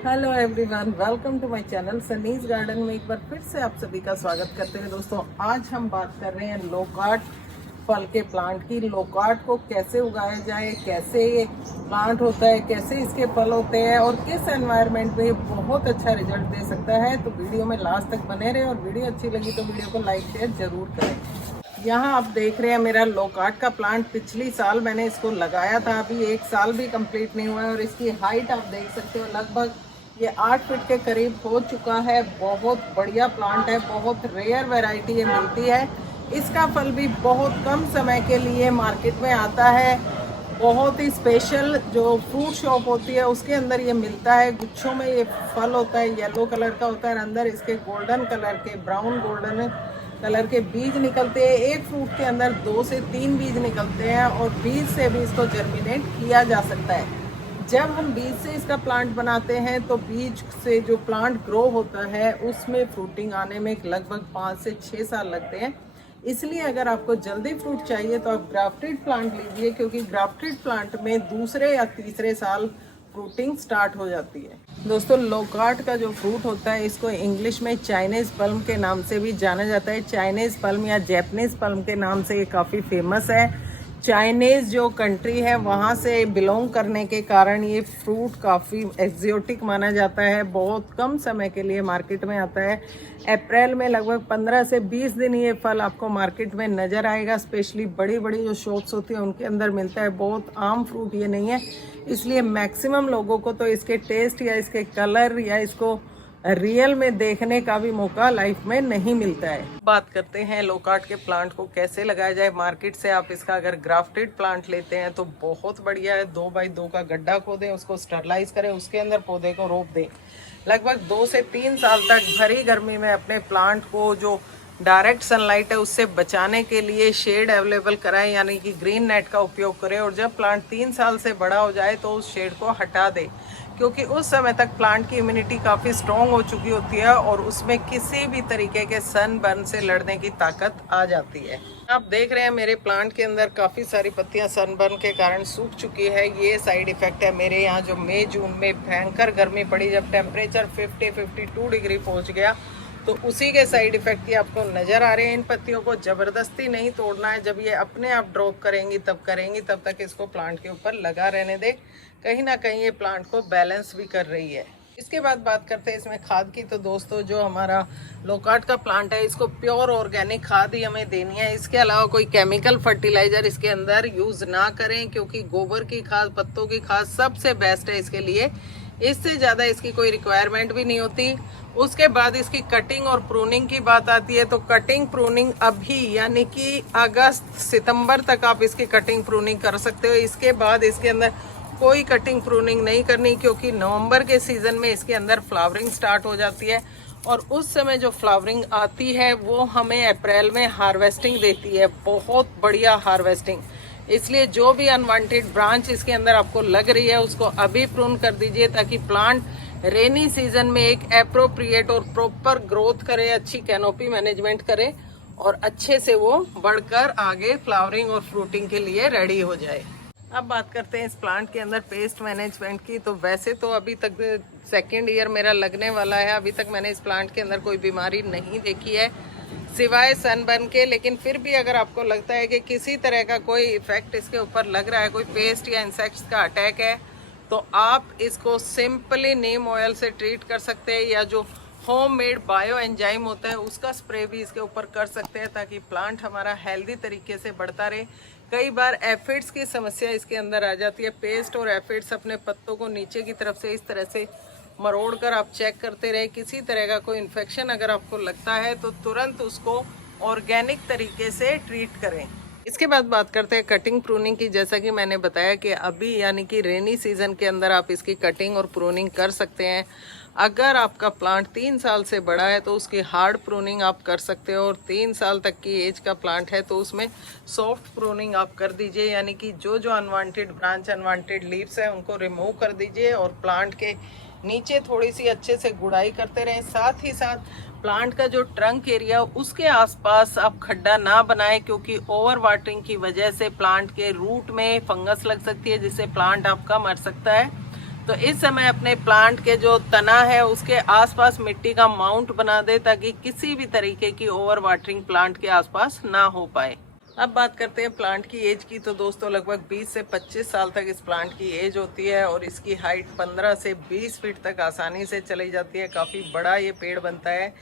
Hello everyone, welcome to my channel Sunny's garden में एक बार फिर से आप सभी का स्वागत करते हैं। दोस्तों, आज हम बात कर रहे हैं लोकार्ट फल के प्लांट की। लोकार्ट को कैसे उगाया जाए, कैसे ये प्लांट होता है, कैसे इसके फल होते हैं और किस एनवायरनमेंट में ये बहुत अच्छा रिजल्ट दे सकता है। तो वीडियो में लास्ट तक बने रहे और वीडियो अच्छी लगी तो वीडियो को लाइक शेयर जरूर करें। यहाँ आप देख रहे हैं मेरा लोकार्ट का प्लांट। पिछली साल मैंने इसको लगाया था, अभी 1 साल भी कंप्लीट नहीं हुआ है और इसकी हाइट आप देख सकते हो लगभग ये 8 फीट के करीब हो चुका है। बहुत बढ़िया प्लांट है, बहुत रेयर वैरायटी ये मिलती है। इसका फल भी बहुत कम समय के लिए मार्केट में आता है। बहुत ही स्पेशल जो फ्रूट शॉप होती है उसके अंदर ये मिलता है। गुच्छों में ये फल होता है, येलो कलर का होता है, अंदर इसके गोल्डन कलर के, ब्राउन गोल्डन कलर के बीज निकलते हैं। एक फ्रूट के अंदर 2 से 3 बीज निकलते हैं और बीज से भी इसको जर्मिनेट किया जा सकता है। जब हम बीज से इसका प्लांट बनाते हैं तो बीज से जो प्लांट ग्रो होता है उसमें फ्रूटिंग आने में लगभग 5 से 6 साल लगते हैं। इसलिए अगर आपको जल्दी फ्रूट चाहिए तो आप ग्राफ्टेड प्लांट लीजिए, क्योंकि ग्राफ्टेड प्लांट में दूसरे या तीसरे साल फ्रूटिंग स्टार्ट हो जाती है। दोस्तों, लोकार्ट का जो फ्रूट होता है इसको इंग्लिश में चाइनीज पल्म के नाम से भी जाना जाता है। चाइनीज पल्म या जैपनीज पल्म के नाम से ये काफ़ी फेमस है। चाइनीज जो कंट्री है वहाँ से बिलोंग करने के कारण ये फ्रूट काफ़ी एक्जोटिक माना जाता है। बहुत कम समय के लिए मार्केट में आता है। अप्रैल में लगभग 15 से 20 दिन ये फल आपको मार्केट में नज़र आएगा। स्पेशली बड़ी बड़ी जो शॉप्स होती हैं उनके अंदर मिलता है। बहुत आम फ्रूट ये नहीं है, इसलिए मैक्सिमम लोगों को तो इसके टेस्ट या इसके कलर या इसको रियल में देखने का भी मौका लाइफ में नहीं मिलता है। बात करते हैं लोकार्ट के प्लांट को कैसे लगाया जाए। मार्केट से आप इसका अगर ग्राफ्टेड प्लांट लेते हैं तो बहुत बढ़िया है। 2 बाई 2 का गड्ढा खोदें, उसको स्टरलाइज करें, उसके अंदर पौधे को रोप दें। लगभग 2 से 3 साल तक भरी गर्मी में अपने प्लांट को जो डायरेक्ट सनलाइट है उससे बचाने के लिए शेड अवेलेबल कराएं, यानी कि ग्रीन नेट का उपयोग करें। और जब प्लांट 3 साल से बड़ा हो जाए तो उस शेड को हटा दें, क्योंकि उस समय तक प्लांट की इम्यूनिटी काफ़ी स्ट्रॉन्ग हो चुकी होती है और उसमें किसी भी तरीके के सनबर्न से लड़ने की ताकत आ जाती है। आप देख रहे हैं मेरे प्लांट के अंदर काफ़ी सारी पत्तियां सनबर्न के कारण सूख चुकी है। ये साइड इफेक्ट है। मेरे यहाँ जो मई जून में भयंकर गर्मी पड़ी, जब टेम्परेचर 52 डिग्री पहुँच गया, तो उसी के साइड इफेक्ट ये आपको नज़र आ रहे हैं। इन पत्तियों को ज़बरदस्ती नहीं तोड़ना है। जब ये अपने आप ड्रॉप करेंगी तब तक इसको प्लांट के ऊपर लगा रहने दें। कहीं ना कहीं ये प्लांट को बैलेंस भी कर रही है। इसके बाद बात करते हैं इसमें खाद की। तो दोस्तों, जो हमारा लोकार्ट का प्लांट है इसको प्योर ऑर्गेनिक खाद ही हमें देनी है। इसके अलावा कोई केमिकल फर्टिलाइजर इसके अंदर यूज़ ना करें, क्योंकि गोबर की खाद, पत्तों की खाद सबसे बेस्ट है इसके लिए। इससे ज़्यादा इसकी कोई रिक्वायरमेंट भी नहीं होती। उसके बाद इसकी कटिंग और प्रूनिंग की बात आती है, तो कटिंग प्रूनिंग अभी यानी कि अगस्त सितंबर तक आप इसकी कटिंग प्रूनिंग कर सकते हो। इसके बाद इसके अंदर कोई कटिंग प्रूनिंग नहीं करनी, क्योंकि नवंबर के सीज़न में इसके अंदर फ्लावरिंग स्टार्ट हो जाती है और उस समय जो फ्लावरिंग आती है वो हमें अप्रैल में हार्वेस्टिंग देती है। बहुत बढ़िया हार्वेस्टिंग। इसलिए जो भी अनवांटेड ब्रांच इसके अंदर आपको लग रही है उसको अभी प्रून कर दीजिए, ताकि प्लांट रेनी सीजन में एक एप्रोप्रिएट और प्रॉपर ग्रोथ करे, अच्छी कैनोपी मैनेजमेंट करे और अच्छे से वो बढ़कर आगे फ्लावरिंग और फ्रूटिंग के लिए रेडी हो जाए। अब बात करते हैं इस प्लांट के अंदर पेस्ट मैनेजमेंट की। तो वैसे तो अभी तक 2nd ईयर मेरा लगने वाला है, अभी तक मैंने इस प्लांट के अंदर कोई बीमारी नहीं देखी है सिवाय सनबर्न के। लेकिन फिर भी अगर आपको लगता है कि किसी तरह का कोई इफेक्ट इसके ऊपर लग रहा है, कोई पेस्ट या इंसेक्ट्स का अटैक है, तो आप इसको सिंपली नीम ऑयल से ट्रीट कर सकते हैं, या जो होममेड बायो एंजाइम होता है उसका स्प्रे भी इसके ऊपर कर सकते हैं, ताकि प्लांट हमारा हेल्दी तरीके से बढ़ता रहे। कई बार एफिड्स की समस्या इसके अंदर आ जाती है। पेस्ट और एफिड्स अपने पत्तों को नीचे की तरफ से इस तरह से मरोड़ कर आप चेक करते रहे। किसी तरह का कोई इन्फेक्शन अगर आपको लगता है तो तुरंत उसको ऑर्गेनिक तरीके से ट्रीट करें। इसके बाद बात करते हैं कटिंग प्रूनिंग की। जैसा कि मैंने बताया कि अभी यानी कि रेनी सीजन के अंदर आप इसकी कटिंग और प्रूनिंग कर सकते हैं। अगर आपका प्लांट 3 साल से बड़ा है तो उसकी हार्ड प्रूनिंग आप कर सकते हो, और 3 साल तक की एज का प्लांट है तो उसमें सॉफ्ट प्रूनिंग आप कर दीजिए, यानी कि जो जो अनवांटेड ब्रांच, अनवांटेड लीव्स हैं उनको रिमूव कर दीजिए और प्लांट के नीचे थोड़ी सी अच्छे से गुड़ाई करते रहें। साथ ही साथ प्लांट का जो ट्रंक एरिया उसके आसपास आप खड्डा ना बनाएं, क्योंकि ओवर वाटरिंग की वजह से प्लांट के रूट में फंगस लग सकती है, जिससे प्लांट आपका मर सकता है। तो इस समय अपने प्लांट के जो तना है उसके आसपास मिट्टी का माउंट बना दे ताकि किसी भी तरीके की ओवर वाटरिंग प्लांट के आसपास ना हो पाए। अब बात करते हैं प्लांट की एज की। तो दोस्तों लगभग 20 से 25 साल तक इस प्लांट की एज होती है और इसकी हाइट 15 से 20 फीट तक आसानी से चली जाती है। काफ़ी बड़ा ये पेड़ बनता है।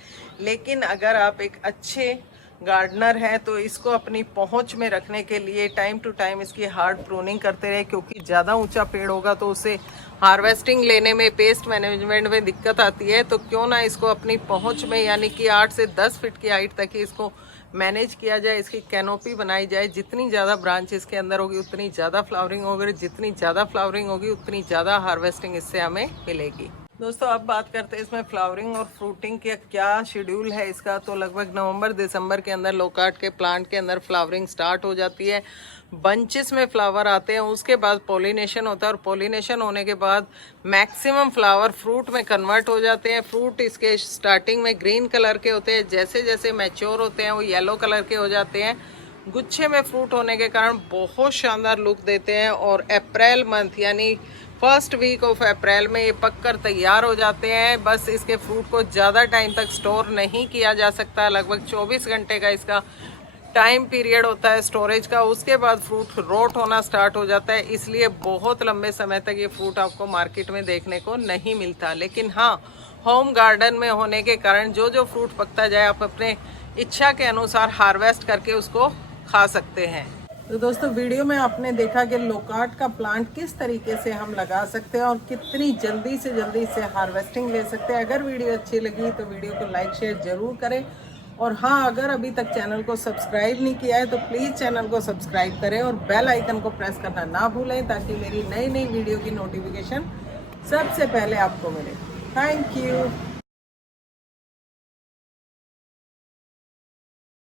लेकिन अगर आप एक अच्छे गार्डनर हैं तो इसको अपनी पहुंच में रखने के लिए टाइम टू टाइम इसकी हार्ड प्रूनिंग करते रहे, क्योंकि ज़्यादा ऊंचा पेड़ होगा तो उसे हार्वेस्टिंग लेने में, पेस्ट मैनेजमेंट में दिक्कत आती है। तो क्यों ना इसको अपनी पहुंच में यानी कि 8 से 10 फीट की हाइट तक ही इसको मैनेज किया जाए, इसकी कैनोपी बनाई जाए। जितनी ज़्यादा ब्रांच इसके अंदर होगी उतनी ज़्यादा फ्लावरिंग होगी, जितनी ज़्यादा फ्लावरिंग होगी उतनी ज़्यादा हार्वेस्टिंग इससे हमें मिलेगी। दोस्तों अब बात करते हैं इसमें फ्लावरिंग और फ्रूटिंग के क्या शेड्यूल है इसका। तो लगभग नवंबर दिसंबर के अंदर लोकार्ट के प्लांट के अंदर फ्लावरिंग स्टार्ट हो जाती है। बंचेस में फ्लावर आते हैं, उसके बाद पॉलिनेशन होता है और पॉलिनेशन होने के बाद मैक्सिमम फ्लावर फ्रूट में कन्वर्ट हो जाते हैं। फ्रूट इसके स्टार्टिंग में ग्रीन कलर के होते हैं, जैसे जैसे मैच्योर होते हैं वो येलो कलर के हो जाते हैं। गुच्छे में फ्रूट होने के कारण बहुत शानदार लुक देते हैं और अप्रैल मंथ यानी फर्स्ट वीक ऑफ अप्रैल में ये पककर तैयार हो जाते हैं। बस इसके फ्रूट को ज़्यादा टाइम तक स्टोर नहीं किया जा सकता। लगभग 24 घंटे का इसका टाइम पीरियड होता है स्टोरेज का। उसके बाद फ्रूट रोट होना स्टार्ट हो जाता है, इसलिए बहुत लंबे समय तक ये फ्रूट आपको मार्केट में देखने को नहीं मिलता। लेकिन हाँ, होम गार्डन में होने के कारण जो जो फ्रूट पकता जाए आप अपने इच्छा के अनुसार हार्वेस्ट करके उसको खा सकते हैं। तो दोस्तों वीडियो में आपने देखा कि लोकार्ट का प्लांट किस तरीके से हम लगा सकते हैं और कितनी जल्दी से जल्दी इससे हार्वेस्टिंग ले सकते हैं। अगर वीडियो अच्छी लगी तो वीडियो को लाइक शेयर जरूर करें और हाँ, अगर अभी तक चैनल को सब्सक्राइब नहीं किया है तो प्लीज़ चैनल को सब्सक्राइब करें और बेल आइकन को प्रेस करना ना भूलें ताकि मेरी नई नई वीडियो की नोटिफिकेशन सबसे पहले आपको मिले। Thank you.